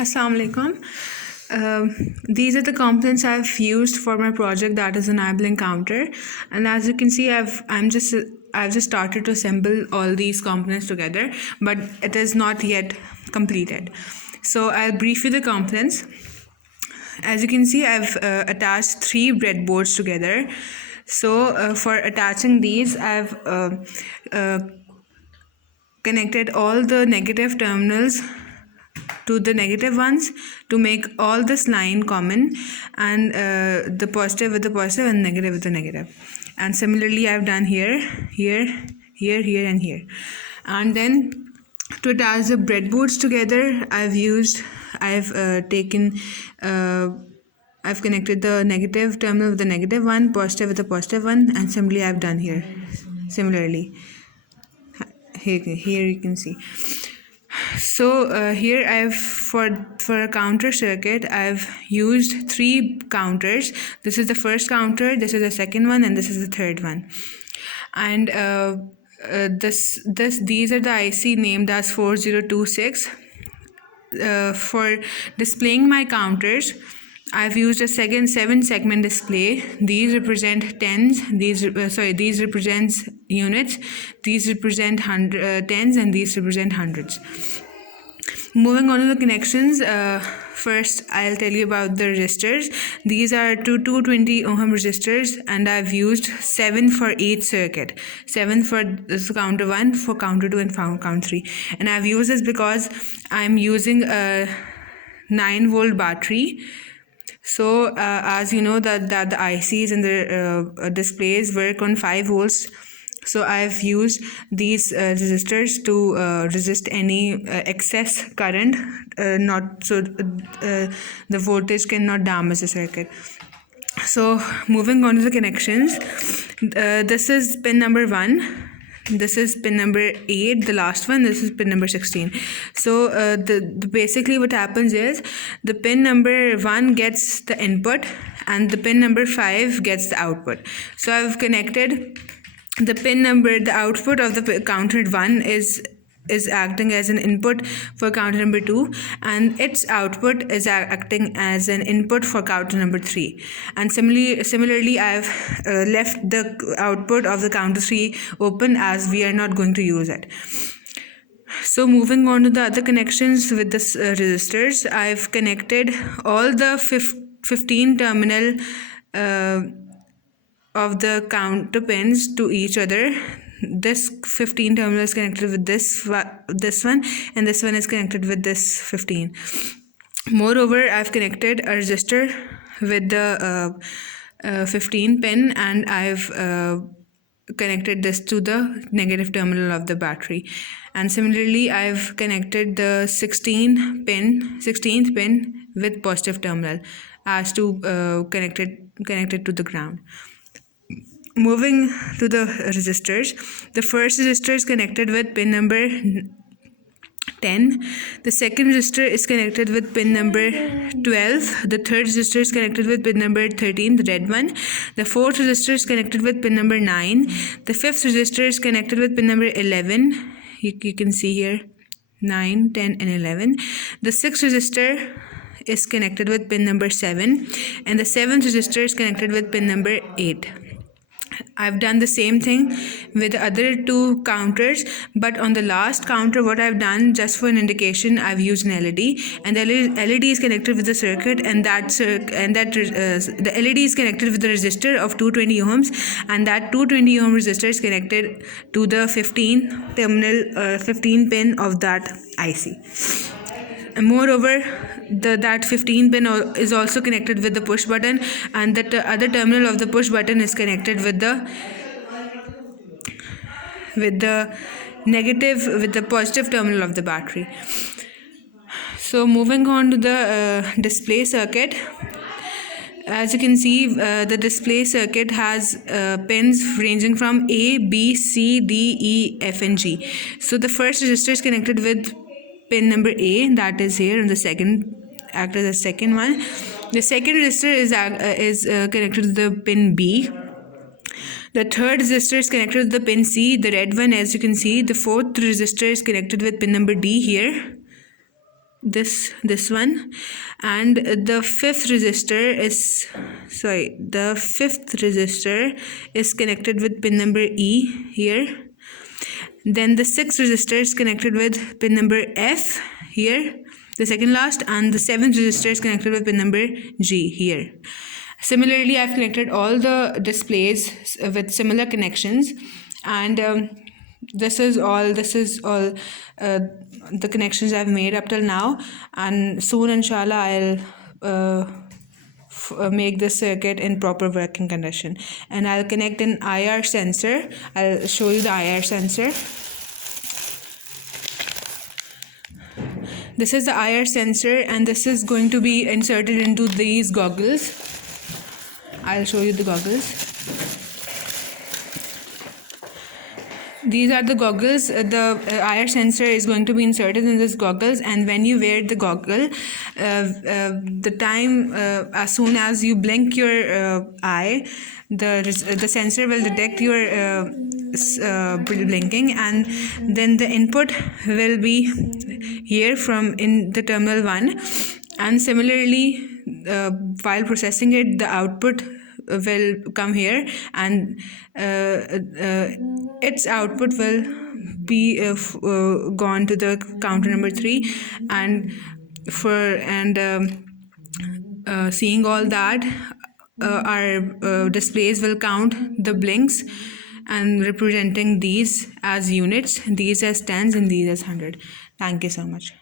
Assalamu alaikum. These are the components I've used for my project, that is enabling counter. And as you can see, I've just started to assemble all these components together, but it is not yet completed. So I'll brief you the components. As you can see, I've attached 3 breadboards together. So for attaching these, I've connected all the negative terminals to the negative ones to make all this line common, and the positive with the positive and negative with the negative. And similarly I've done here, and here. And then to attach the breadboards together, I've connected the negative terminal with the negative one, positive with the positive one, and similarly I've done here. Similarly, here you can see. So here for a counter circuit, I've used 3 counters. This is the first counter, this is the second one, and this is the third one. And these are the IC named as 4026. For displaying my counters, I've used a 7-segment display. These represent tens. These represents units. These represent tens, and these represent hundreds. Moving on to the connections, first I'll tell you about the resistors. These are 220 ohm resistors, and I've used 7 for each circuit. 7 for this counter 1, for counter 2, and counter 3. And I've used this because I'm using a 9-volt battery. So as you know that the ICs and the displays work on 5 volts. So I've used these resistors to resist any excess current, the voltage cannot damage the circuit. So moving on to the connections, this is pin number 1. This is pin number 8, the last one. This is pin number 16. So basically what happens is the pin number 1 gets the input and the pin number 5 gets the output. So I've connected the output of the counter 1 is acting as an input for counter number 2, and its output is acting as an input for counter number 3. And similarly I've left the output of the counter 3 open, as we are not going to use it. So moving on to the other connections with the resistors, I've connected all the 15 terminal of the counter pins to each other. This 15 terminal is connected with this one, and this one is connected with this 15. Moreover, I've connected a resistor with the 15 pin, and I've connected this to the negative terminal of the battery. And similarly I've connected the 16th pin with positive terminal as to connected to the ground. Moving to the resistors, the first resistor is connected with pin number 10. The second resistor is connected with pin number 12. The third resistor is connected with pin number 13, the red one. The fourth resistor is connected with pin number 9. The fifth resistor is connected with pin number 11. You can see here 9, 10, and 11. The sixth resistor is connected with pin number 7, and the seventh resistor is connected with pin number 8. I've done the same thing with the other 2 counters, but on the last counter what I've done, just for an indication, I've used an LED, and the LED is connected with the circuit, and the LED is connected with the resistor of 220 ohms, and that 220 ohm resistor is connected to the 15 pin of that IC. And moreover, that 15 pin is also connected with the push button, and the other terminal of the push button is connected with the positive terminal of the battery. So moving on to the display circuit. As you can see, the display circuit has pins ranging from A, B, C, D, E, F, and G. So the first resistor is connected with pin number A, that is here, and the second act as the second one. The second resistor is connected to the pin B. The third resistor is connected with the pin C, the red one, as you can see. The fourth resistor is connected with pin number D here. this one, and the fifth resistor is connected with pin number E here. Then the sixth resistor is connected with pin number F here, the second last, and the seventh resistor is connected with pin number G here. Similarly, I've connected all the displays with similar connections, and this is all the connections I've made up till now, and soon inshallah I'll make this circuit in proper working condition, and I'll connect an IR sensor. I'll show you the IR sensor. This is the IR sensor, and this is going to be inserted into these goggles. I'll show you the goggles. These are the goggles. The IR sensor is going to be inserted in this goggles, and when you wear the goggle, the time as soon as you blink your eye, the sensor will detect your blinking, and then the input will be here from in the terminal 1, and similarly while processing it, the output will come here, and its output will be gone to the counter number 3, and seeing all that, our displays will count the blinks and representing these as units, these as tens, and these as 100. Thank you so much.